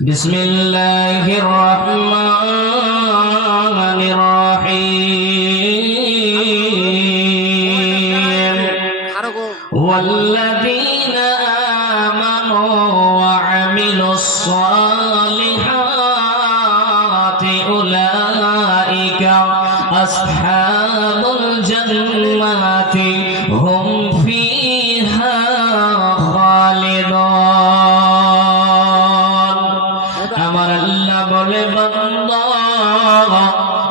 بسم الله الرحمن الرحيم والذين آمنوا وعملوا الصالحات أولئك أصحاب الجنة هم فيها خالدون আমার আল্লাহ বলে বান্দা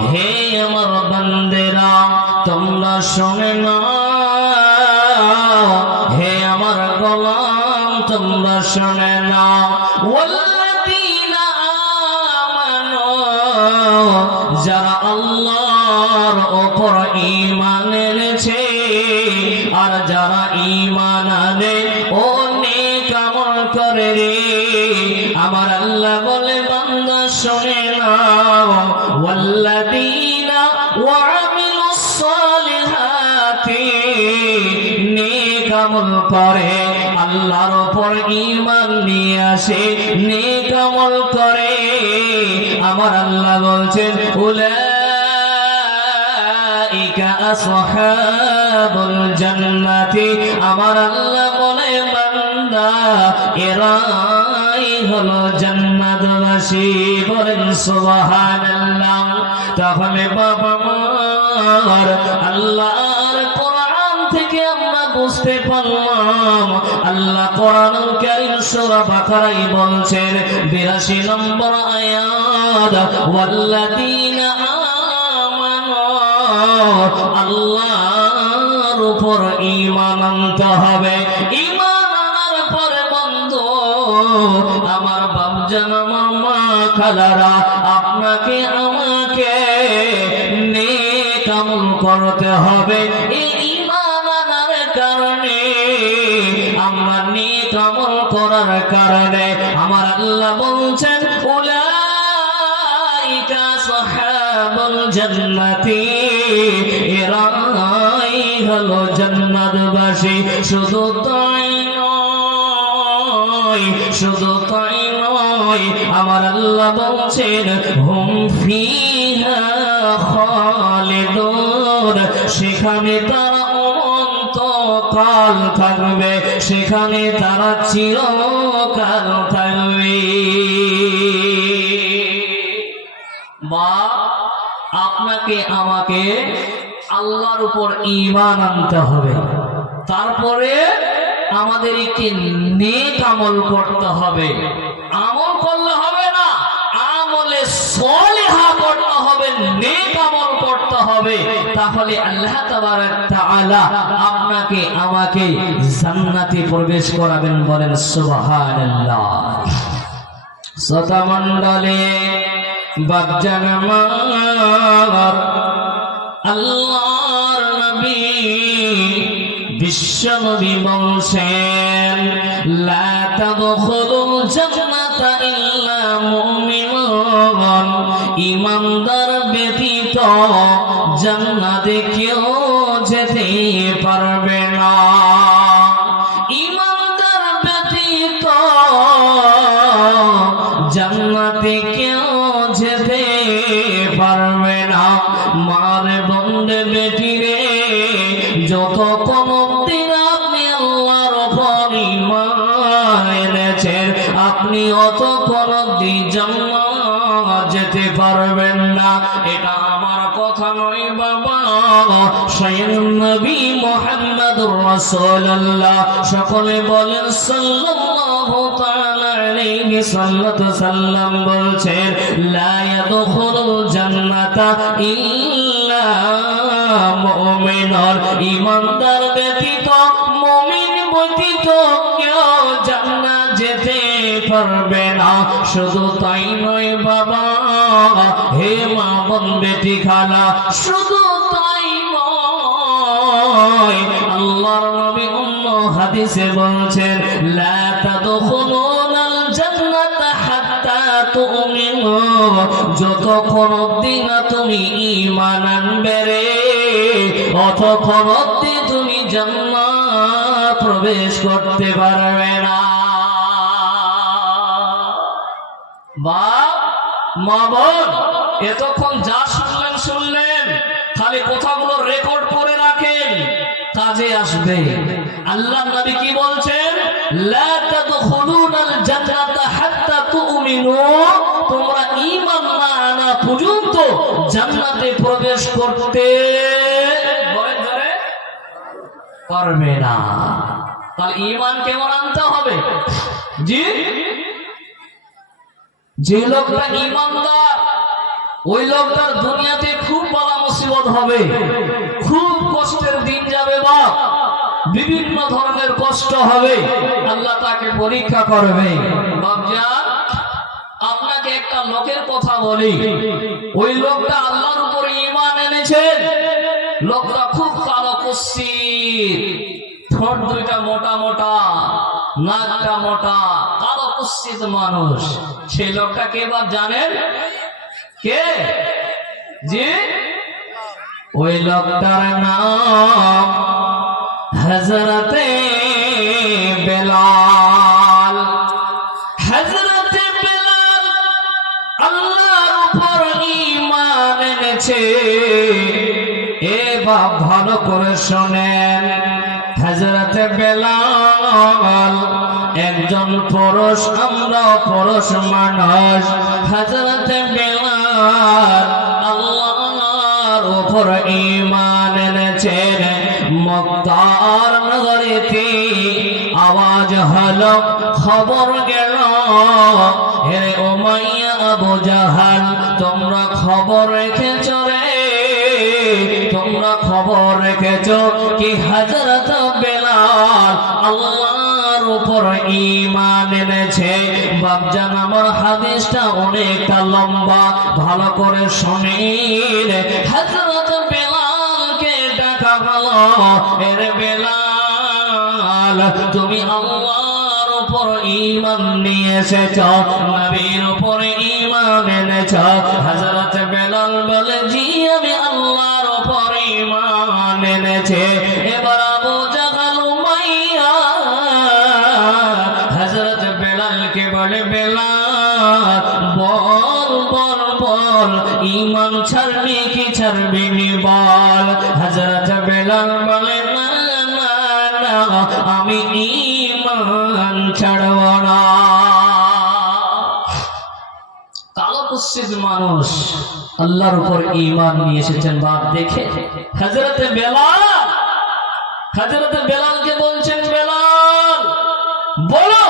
হে আমার বান্দেরা তোমরা শুনে নাও হে আমার গোলাম তোমরা শুনে নাও ওয়াল্লাযীনা আমানু যারা আল্লাহর উপর ঈমান এনেছে আর যারা ঈমান আনে ও নেক আমল করে রে আমার আল্লাহ বলে বান্দা শুনে নাও ওয়াল্লাযীনা ওয়ামিলুস সালিহাতি নেক আমল করে আল্লাহর উপর ঈমান নিয়ে আসে নেক আমল করে আমার আল্লাহ বলছেন উলাইকা আসহাবুল জান্নাতি আমার আল্লাহ বলে বান্দা এরাই হলো জান্নাতবাসী বলেন সুবহানাল্লাহ তাহলে বাবা আমার আল্লাহর কোরআন থেকে আমরা বুঝতে পারলাম আল্লাহ কোরআনুল কারীম সূরা বাকারায় বলছেন 82 নম্বর আয়াত ওয়াল্লাযীনা আমানু আল্লাহর উপর ঈমান আনতে হবে ঈমান আনার পরে বন্ধু আমার বাপজান আমার মা খালারা আপনাকে আমাকে নেক আমল করতে হবে এই ঈমান আনার কারণে আমরা নেক আমল করার কারণে আমার আল্লাহ বলছেন উলাইকা সাহাবুল জান্নাতি এরাই হলো জান্নাতবাসী শুধু তাই নয় আমার আল্লাহ বলছেন হুম ফিহা খালিদুন সেখানে তারা অনন্তকাল থাকবে সেখানে তারা চিরকাল থাকবে বা আপনাকে আমাকে আল্লাহর উপর ঈমান আনতে হবে তারপরে আমাদের একটি নেক আমল করতে হবে আমল করলে হবে না আমলে সলিহা করতে হবে নেক আমল করতে হবে তাহলে আল্লাহ তাবারক তাআলা আপনাকে আমাকে জান্নাতে প্রবেশ করাবেন বলেন সুবহানাল্লাহ শতমণ্ডলে বাপজান আমার আল্লাহর নবী বিশ্বনবী বলছেন লা তাদখুলুল জান্নাতা ইল্লা মুমিনুন ঈমানদার ব্যতীত জান্নাতে কেউ যেতে পারবে না ঈমানদার ব্যতীত জান্নাতে কেউ যেতে পারবে না মারে বন্ধে বেটি রে যতক্ষণ অবধি আপনি আল্লাহর উপর ঈমান এনেছেন আপনি অতক্ষণ অবধি জান্নাত যেতে পারবেন না এটা আমার কথা নয় বাবা স্বয়ং নবী মুহাম্মদুর রাসূলুল্লাহ সকলে বলেন সাল্লাল্লাহু তাআলা আলাইহি সাল্লাম বলছেন লা ইয়াদখুলুল জান্নাতা ইল্লা মুমিনুন ঈমানদার ব্যতীত মুমিন ব্যতীত কেউ জান্নাত যেতে পারবে না শুধু তাই নয় বাবা হে মা বোন বেটি খালা শুধু তাই নয় আল্লাহর নবী অন্য হাদিসে বলছেন লা তাদখুলুনাল জান্নাতা হাত্তা তুমিনু যতক্ষণ অবধি না তুমি ঈমান আনবে রে অতক্ষণ অবধি তুমি জান্নাত প্রবেশ করতে পারবে না বা মা বোন, এতক্ষণ যা শুনলেন, খালি কথাগুলো রেকর্ড করে রাখেন, কাজে আসবে। আল্লাহ নবী কি বলছেন? লা তাদখুলুনাল জান্নাতা হাত্তা তুমিনু, তোমরা ঈমান না আনা পর্যন্ত জান্নাতে প্রবেশ করতে পারবে না। তাহলে ঈমান কেমন আনতে হবে? জি, যে লোকটা ঈমানদার ওই লোকটার দুনিয়াতে খুব বড় মুসিবত হবে, খুব কষ্টের দিন যাবে, বা বিভিন্ন ধরনের কষ্ট হবে, আল্লাহ তাকে পরীক্ষা করবে। বাপজান, আপনাকে একটা লোকের কথা বলি, ওই লোকটা আল্লাহর উপরে ঈমান এনেছে, লোকটা খুব কালো কুৎসিত, ঠোঁট দুইটা মোটা মোটা, নাকটা মোটা, কালো কুৎসিত মানুষ। সেই লোকটা কে বাপ জানেন? কে? জি, ওই লোকটার নাম হযরতে বেলাল। হযরতে বেলাল আল্লাহর উপর ঈমান এনেছে। এ বাপ ভালো করে শোনেন, হযরতে বেলাল একজন পুরুষ, আমরা পুরুষ মানুষ। হযরতে বেলাল আল্লাহর উপর ঈমান এনেছেন। মক্কার নগরীতে আওয়াজ হলো, খবর গেল, হে উমাইয়া আবু জাহাল, তোমরা খবর রেখেছো রে, তোমরা খবর রেখেছো কি হযরত বেলাল আল্লাহর উপর ঈমান এনেছে। বাপজান, আমার হাদিসটা অনেকটা লম্বা, ভালো করে শুনেন। হযরত বেলালকে ডাকা হলো, এর বেলাল, তুমি আল্লাহর উপর ঈমান নিয়ে এসেছো, নবীর উপর ঈমান এনেছো। হযরত বেলাল বলে, জি আমি আল্লাহর উপর ঈমান এনেছি। এবার আবু জাহল উমাইয়া হযরত বেলালকে বলে, বেলাল বল বল বল, ঈমান ছাড়বি কি ছাড়বি নি বল। হযরত বেলাল বলে, না না না, আমি ঈমান ছাড়ব না। কালো কুৎসিত মানুষ আল্লাহর উপর ঈমান নিয়ে এসেছেন। বাপ দেখে হযরতে বেলালকে বলছেন, বেলাল বলো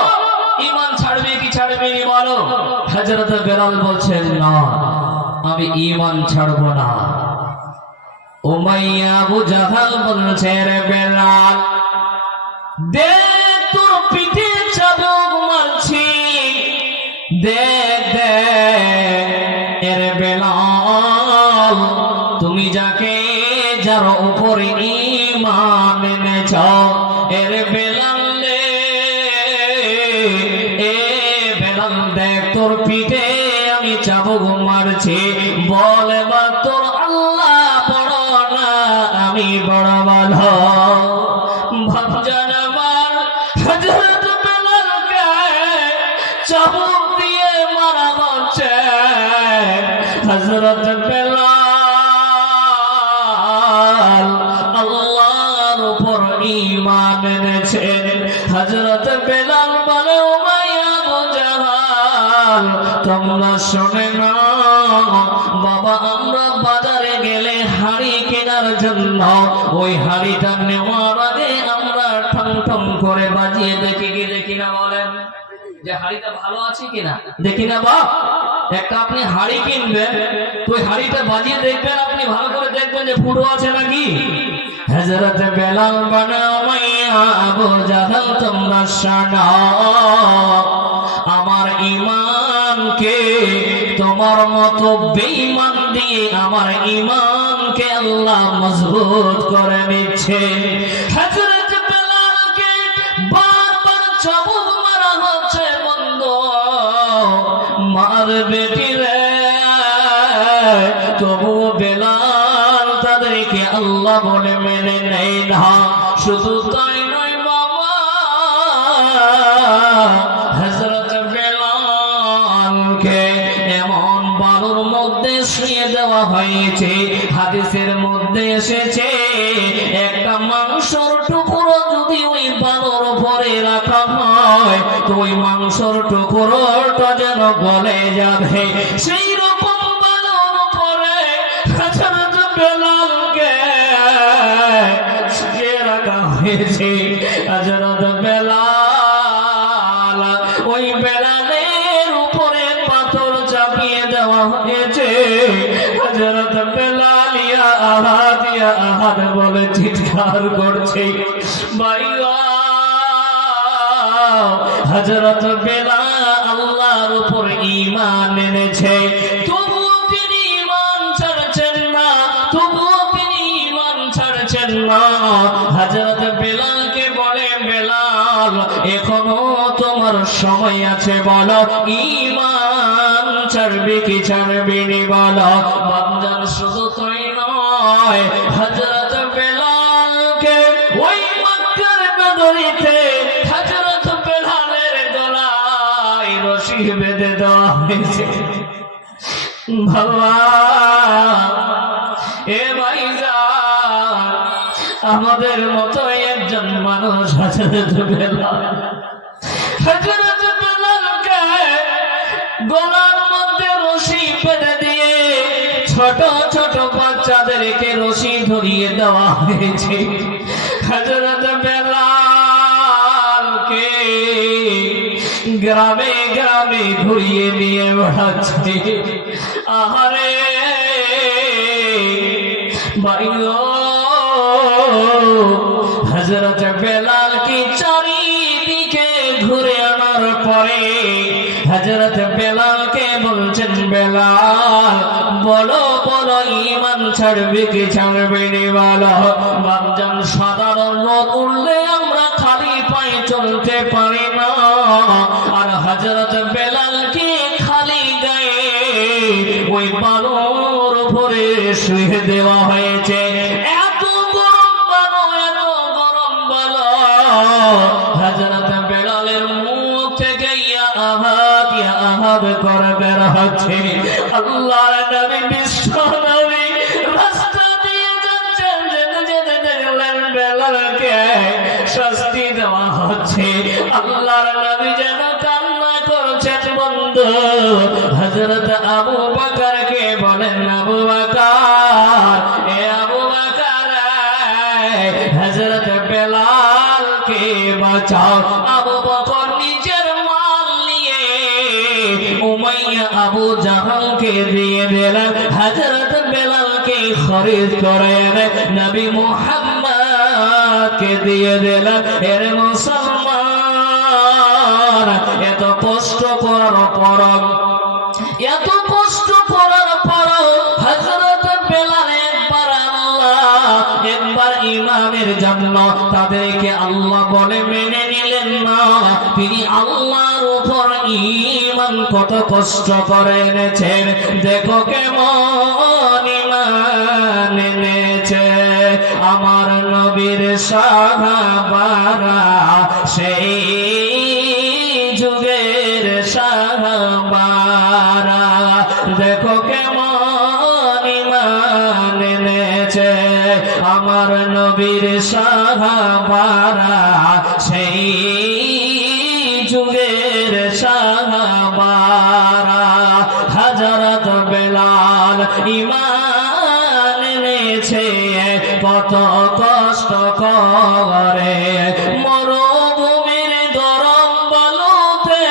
ঈমান ছাড়বে কি ছাড়বে নি বলো। হযরতে বেলাল বলছেন, না আমি ঈমান ছাড়ব না। উমাইয়া আবু জাহল বলছে, রে বেলাল দেখ তোর পিঠে চাবুক মারছি, দেখ দেখ। এর বেলাল, তুমি যাকে যার উপরে ঈমান এনেছ, এর বেলাল রে, এ বেলাল দেখ তোর পিঠে আমি চাবুক মারছি, বল এবার তোর আল্লাহ বড় না আমি বড় ভালো। ভাবজান আমার, হযরত বেলালকে চাবুক দিয়ে মারা হচ্ছে। হযরত বেলাল আল্লাহর উপর ঈমান এনেছেন। হযরত বেলাল বলে, উমাইয়া আবু জাহল তোমরা শুনে না, বাবা আমরা বাজারে গেলে হাড়ি কেনার জন্য ওই হাড়িটা নেওয়ার আগে আমরা ঠং ঠং করে বাজিয়ে দেখি কি দেখি না, বলেন যে হাড়িটা ভালো আছে কিনা দেখি না। বাপ, একটা আপনি হাড়ি কিনবেন, তো ওই হাড়িটা বাজিয়ে দেখবেন, আপনি ভালো করে দেখবেন যে ফুটো আছে নাকি। হযরত বেলাল বলে, উমাইয়া আবু জাহল তোমরা শোনো, আমার ঈমানকে তোমার মতো বেঈমান দিয়ে আমার ঈমানকে আল্লাহ মজবুত করে নিচ্ছে। হযরত বেলালকে বারবার চাবুক মারা হচ্ছে, বন্ধু মার বেটি রে, তবু বেলাল তাদেরকে আল্লাহ বলে মেনে নেই না। শুধু তাই নয় বাবা, হযরত বেলালকে দেওয়া হয়েছে। হাদিসের মধ্যে এসেছে একটা মাংসর টুকরো যদি ওই বালুর উপরে রাখা হয় তো ওই মাংসর টুকরোটা যেন গলে যাবে। সেই রকম বালুর উপরে হযরত বেলালকে শুইয়ে রাখা হয়েছে। হযরত বেলাল, ওই বেলালের উপরে পাথর চাপিয়ে দেওয়া হয়েছে। হযরত বেলাল ইয়া আহাদ বলে চিৎকার করছে। ভাইয়া, হযরত বেলাল আল্লাহর উপর ঈমান এনেছে, তবুও তিনি ঈমান ছাড়ছেন না, তবুও তিনি ঈমান ছাড়ছেন না। হযরত বেলালকে বলে, বেলাল এখনো তোমার সময় আছে, বলো ঈমান ছাড়বি কি ছাড়বি নি বলো। বান্দার শুধু তাই নয়, হযরত বেলালকে ওই মক্কার নগরীতে হযরত বেলালের গলায় রশি বেঁধে দেওয়া হয়েছে। বাবা, এ ভাইজান, আমাদের মতো একজন মানুষ হযরত বেলাল, হযরত বেলালকে গলার মধ্যে রশি বেঁধে দিয়ে ছোট ছোট বাচ্চাদেরকে রশি ধরিয়ে দেওয়া হয়েছে। হযরত বেলালকে গ্রামে গ্রামে ঘুরিয়ে নিয়ে বেড়াচ্ছে। আহারে ভাইও, হযরত বেলাল কি চারিদিকে ঘুরে আনার পরে হযরত বেলালকে বলছেন, বেলাল বলো বলো ঈমান ছাড়বে কি ছাড়বে নি বলো। বাপজান, সাধারণ রোদ উঠলে আমরা খালি পায়ে চলতে পারি না, আর হযরত বেলালকে খালি গায়ে ওই বালুর উপরে শুয়ে দেওয়া হয়েছে। এত গরম বালু, এত গরম বালু, হযরত বেলালের মুখ থেকে ইয়া আহাদ করে বের হচ্ছে। আল্লাহর নবী, বিশ্ব নবী রাস্তা দিয়ে যাচ্ছেন, যেতে যেতে দেখলেন বেলালকে শাস্তি দেওয়া হচ্ছে। আল্লাহর নবী যেন কান্না করছেন। বন্ধু হযরত আবু বকরকে বলেন, আবু বকর, এ আবু বকর, হযরত বেলালকে বাঁচাও। আবু বকর নিজের মাল নিয়ে উমাইয়া আবু জাহালকে দিয়ে দিলেন। হযরত বেলালকে খরিদ করে নবী মুহাম্মদকে দিয়ে দিলেন। এর মুসলমান, এত কষ্ট করার পর, এত কষ্ট করার পর হযরত বেলাল একবার ইমানের জন্য তাদেরকে আল্লাহ বলে মেনে নিলেন না। তিনি আল্লাহর উপর ঈমান কত কষ্ট করে এনেছেন, দেখো কেমন ঈমান এনেছে আমার নবীর সাহাবারা, সেই যুগের সাহাবারা, দেখো কেমন ঈমান এনেছে আমার নবীর সাহাবারা, সেই যুগের সাহাবারা। হযরত বেলাল ঈমান এনেছে কত কষ্ট করে, মরুভূমির গরম বালুতে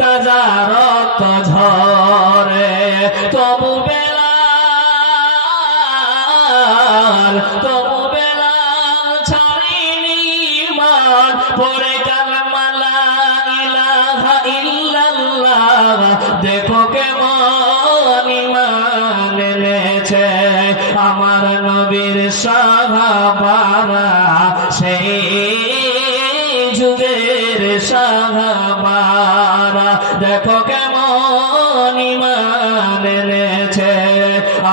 তাজা রক্ত ঝরে, তবু বেলাল ছাড়িনি ঈমান, পড়ে কালেমা লা ইলাহা ইল্লাল্লাহ, দেখো কেমন ঈমান এনেছে আমার নবীর সাহাবারা, সেই যুগের সাহাবারা, দেখো কেমন ঈমান এনেছে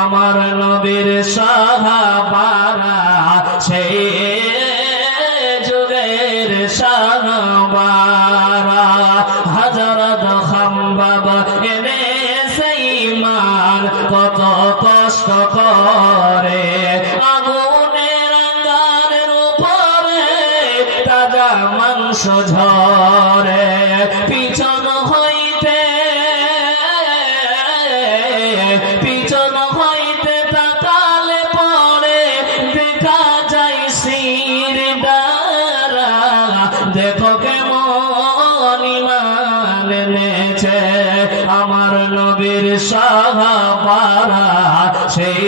আমার নবীর সাহাবারা, সেই যুগের সাহাবারা। হযরত খাম্বাব এনেছে ঈমান কত কষ্ট করে, আগুনের আঙ্গারের উপরে তাজা মাংস ঝরে, পিছন হইতে তাকালে পড়ে দেখা যায় শির দ্বারা, দেখো কেমন ঈমান এনেছে আমার নবীর সাহাবারা, সেই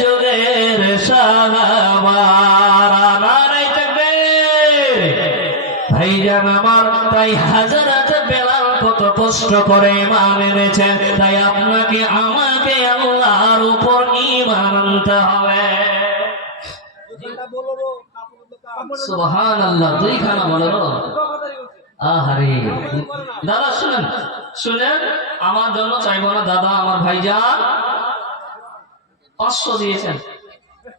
যুগের সাহাবারা। নারে তাকবীর! ভাইজান আমার, তাই হযরত বেলাল কত কষ্ট করে ঈমান এনেছেন, তাই আপনাকে আমাকে আল্লাহর উপর ঈমান আনতে হবে। সুবহানাল্লাহ, দুইখানা বলো। আহারে দাদা শুনেন, শুনেন, আমার জন্য চাইবো না দাদা, আমার ভাইজান 500 দিয়েছেন,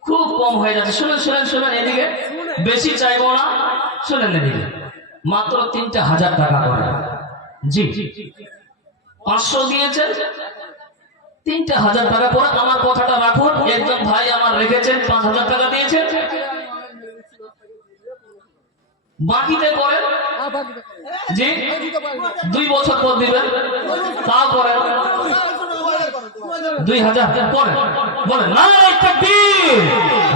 খুব কম হয়ে যাচ্ছে। শুনেন শুনেন শুনেন, এদিকে বেশি চাইবো না, শুনেন এদিকে, মাত্র 3000 টাকা করে। জি 500 দিয়েছেন, 3000 টাকা করে। আমার কথাটা রাখুন, একজন ভাই আমার রেখেছেন 5000 টাকা দিয়েছেন, বাকিতে করেন। জি 2 বছর পর দিবেন, তাও করেন 2000 করেন, বলেন নারে তাকবীর।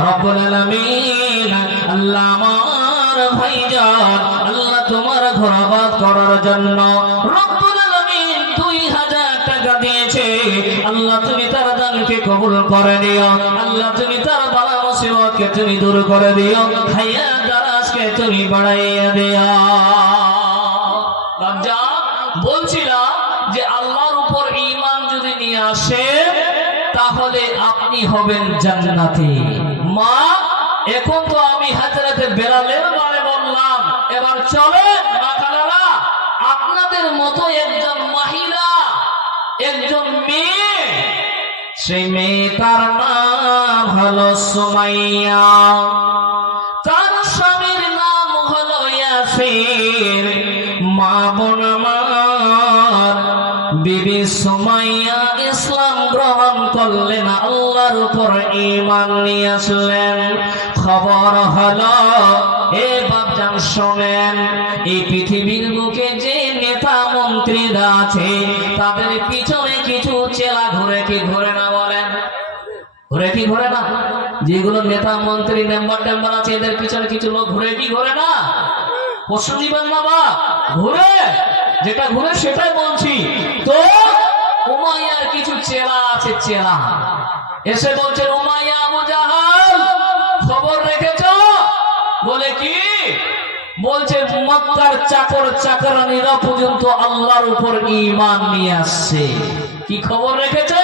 রব্বুল আলামিন, আল্লাহ আমার ভাইজান, আল্লাহ তোমার ঘর আবাদ করার জন্য রব্বুল আলামিন 2000 টাকা দিয়েছে। আল্লাহ তুমি তার দানকে কবুল করে নিও, আল্লাহ তুমি তার বালা মুসিবতকে তুমি দূর করে দিও, হায়াত দারাজকে তুমি বাড়াইয়া দিও। বাবা বলছিলাম যে আল্লাহর উপর ঈমান যদি নিয়ে আসে তাহলে আপনি হবেন জান্নাতি। মা, এখন তো আমি হযরত বেলালের বারে বললাম, এবার চলেন মা খালারা, আপনাদের মতো একজন মহিলা, একজন মেয়ে, সেই মেয়েটার নাম হলো সুমাইয়া, তার স্বামীর নাম হলো ইয়াসির। মা বোন আমার, বিবি সুমাইয়া ইসলাম গ্রহণ করলেন, আল্লাহর উপর ঈমান নিয়ে আসলেন। খবর হলো, এ বাপজান শোনেন, এই পৃথিবীর বুকে যে নেতা মন্ত্রীরা আছে তাদের পিছনে কিছু চেলা ঘুরে কি ঘুরে না? বলেন ঘুরে কি ঘুরে না? যেগুলো নেতা মন্ত্রী মেম্বার টেম্বার আছে এদের পিছনে কিছু লোক ঘুরে কি ঘুরে না? প্রশ্ন দিবেন বাবা, ঘুরে, যেটা ঘুরে সেটাই বলছি। তো উমাইয়ার কিছু চেলা আছে, চেলা এসে বলছে, উমাইয়া আবু জাহাল খবর রেখেছো? বলে কি? বলছে মক্কার চাকর চাকরানীরা পর্যন্ত আল্লাহর উপর ঈমান নিয়ে আসছে। কি খবর রেখেছো?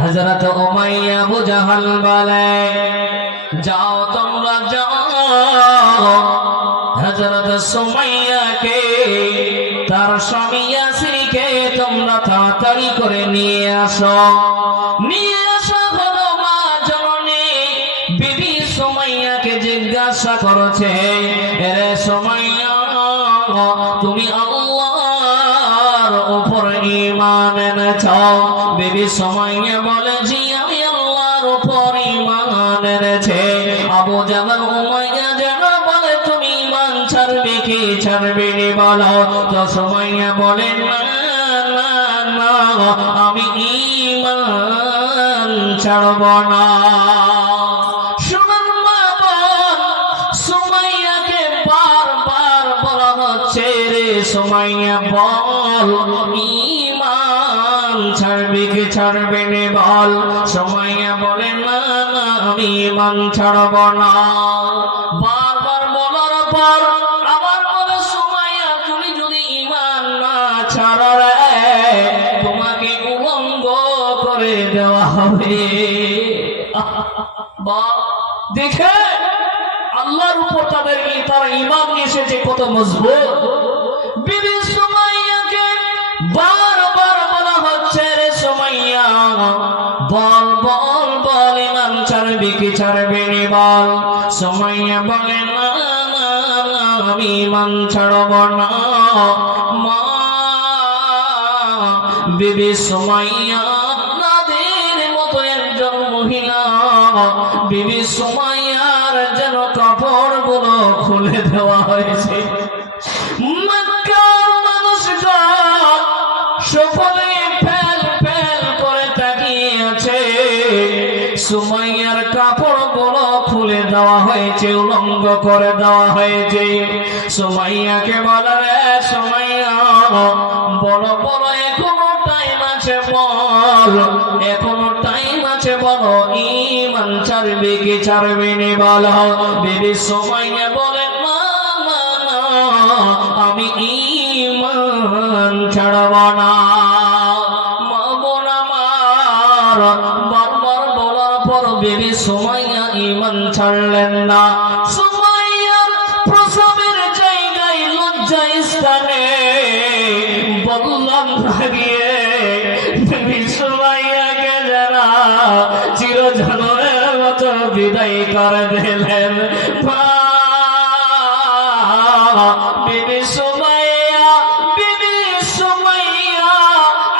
হযরত উমাইয়া আবু জাহাল বলে, যাও তোমরা যাও, হযরত সুমাইয়াকে তার স্বামী ইয়াসিরকে তোমরা তাড়াতাড়ি করে নিয়ে আসো। নিয়ে আসা হলো মা জননী বিবি সুমাইয়াকে জিজ্ঞাসা করছে, এরে সুমাইয়া, তুমি আল্লাহর উপর ঈমান এনেছো? বিবি সুমাইয়া বলে, জি আমি আল্লাহর উপর ঈমান এনেছি। আবু জাহল উমাইয়া যেন বলে, তুমি ঈমান ছাড়বে কি ছাড়বে না বলো? তো সুমাইয়া বলে, না না না, আমি ঈমান ছাড়ব না। শুনুন মা বোন, সুমাইয়াকে বারবার বলা হচ্ছে, রে সুমাইয়া বল, ঈমান ছাড়বে কি ছাড়বে না বল। সুমাইয়া বলে, না না, আমি ঈমান ছাড়ব না। বারবার বলার পর আবার বলে, সুমাইয়া তুমি যদি ঈমান না ছাড়ো তোমাকে উলঙ্গ করে দেওয়া হবে। বা দেখে আল্লাহর উপর তারা ঈমান নিয়ে এসেছে কত মজবুত। বিবি সুমাইয়াকে বারবার বলা হচ্ছে, রে সুমাইয়া বল বল বল, ঈমান ছাড়বি কি ছাড়বি না বল। সুমাইয়া বলে, না না, আমি ঈমান ছাড়ব না। মা বিবি সুমাইয়া আপনাদের মহিলা বিবি সুমাইয়ার যেন কাপড়গুলো খুলে দেওয়া হয়েছে। মক্কার মানুষজন সকলে ফেল ফেল করে তাকিয়ে আছে। সুমাইয়ার কাপড়গুলো খুলে দেওয়া হয়েছে, উলঙ্গ করে দেওয়া হয়েছে। সুমাইয়াকে বলে, রে সুমাইয়া, বলো বলো এখনো টাইম আছে, বল এখনো টাইম আছে, বলো ঈমান ছাড়বে কি ছাড়বে না বলো। বিবি সুমাইয়া বলে, না না না, আমি ঈমান ছাড়ব না। মা বোন আমার বারবার বলার পর বিবি সুমাইয়া ঈমান ছাড়লেন না। সুমাইয়ার প্রসবের জায়গায় লজ্জা স্থানে বললাম গিয়ে বিবি সুমাইয়াকে যারা চিরজন্মের মতো বিদায় করে দিলেন। বিবি সুমাইয়া, বিবি সুমাইয়া,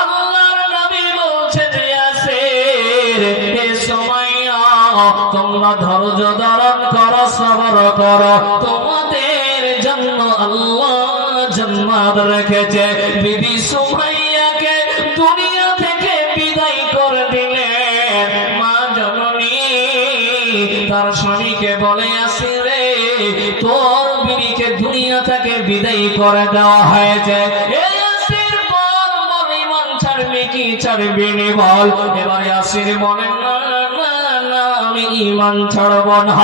আল্লাহর নবী বলছেন ইয়াসির, হে সুমাইয়া তোমরা ধৈর্য ধারণ করো, সবর করো, তোমাদের জন্য আল্লাহ জান্নাত রেখেছে। বিবি সুমাইয়াকে দুনিয়া থেকে বিদায় করে দিলেন। মা জননী তার স্বামীকে বলে, ইয়াসির রে, তোর বিবিকে দুনিয়া থেকে বিদায় করে দেওয়া হয়েছে। ইয়াসির বল, বল ঈমান ছাড়বি কি ছাড়বি না বল। এবার ইয়াসির বলেন, না না না, আমি ঈমান ছাড়ব না।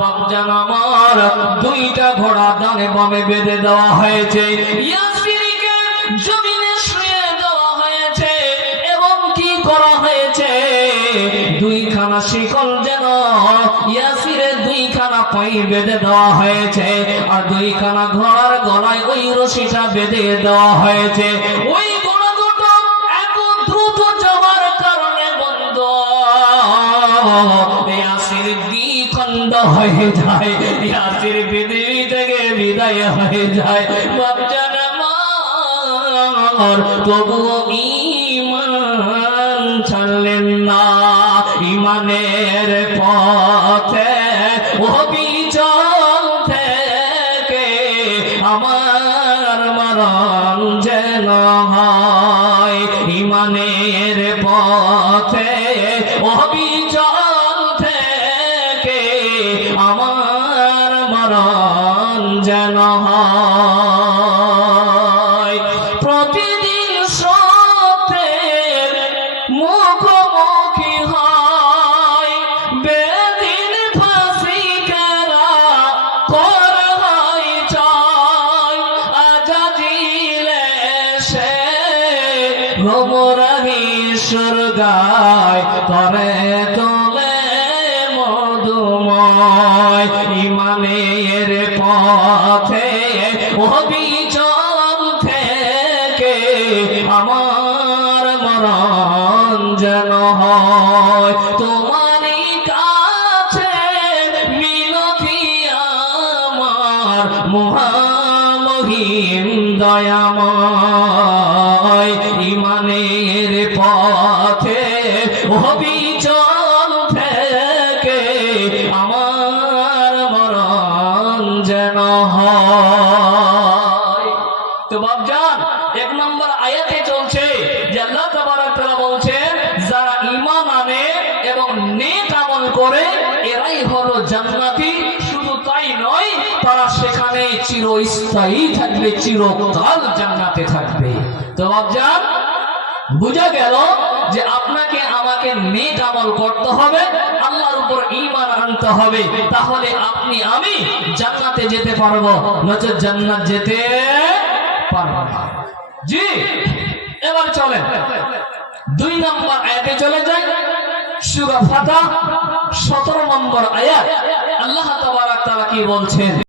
বাপজান আমার দুইটা ঘোড়া ডানে বামে বেঁধে দেওয়া হয়েছে। ইয়াসিরকে জমিনে শুয়ে দেওয়া হয়েছে এবং কি করা হয়েছে, দুইখানা শিকল যেন ইয়াসিরের দুইখানা পাই বেঁধে দেওয়া হয়েছে, আর দুইখানা ঘোড়ার গলায় ওই রশিটা বেঁধে দেওয়া হয়েছে। ওই ঘোড়া দুটো এত দ্রুত যাওয়ার কারণে বন্ধু ইয়াসির দ্বিখণ্ড হয়ে যায়, ইয়াসির পৃথিবী থেকে বিদায় হয়ে যায়। বাপজান আমার তবুও ঈমান ছাড়লেন না। ঈমানের পথে অবিচল থেকে আমার মরণ যেন হয়। ঈমানের পথে অবিচল থেকে আমার মরণ যেন হয়। প্রতিদিন সত্যের মুখোমুখি হয়, বেদিন ফাঁসি কারা করা হয় চাই। আজাজিলে সে গোমরাহি সুরগায় করে তোলে মধুময়। ঈমানের পথে অবিচল থেকে আমার মরণ যেন হয়। তোমারই কাছে মিনতি আমার মহামহিম দয়াময়। ঈমানের পথে অবিচল থেকে আমার মরণ যেন হয়। তো বাপজান, এক নম্বর আয়াতে চলছে যে আল্লাহ তাবারক তাআলা বলছেন, যারা ঈমান আনে এবং নেক আমল করে এরাই হলো জান্নাতি। শুধু তাই নয়, তারা সেখানে চিরস্থায়ী থাকবে, চিরকাল জান্নাতে থাকবে। তো বাপজান, বুঝা গেল যে আপনাকে আমাকে নেক আমল করতে হবে, আল্লাহর উপর ঈমান আনতে হবে, তাহলে আপনি আমি জান্নাতে যেতে পারবো, নচেৎ জান্নাত যেতে পারবো না। জি, এবার চলেন 2 নম্বর আয়াতে চলে যাই। সূরা ফাতিহা 17 নম্বর আয়াত। আল্লাহ তাবারক তাআলা কি বলছেন?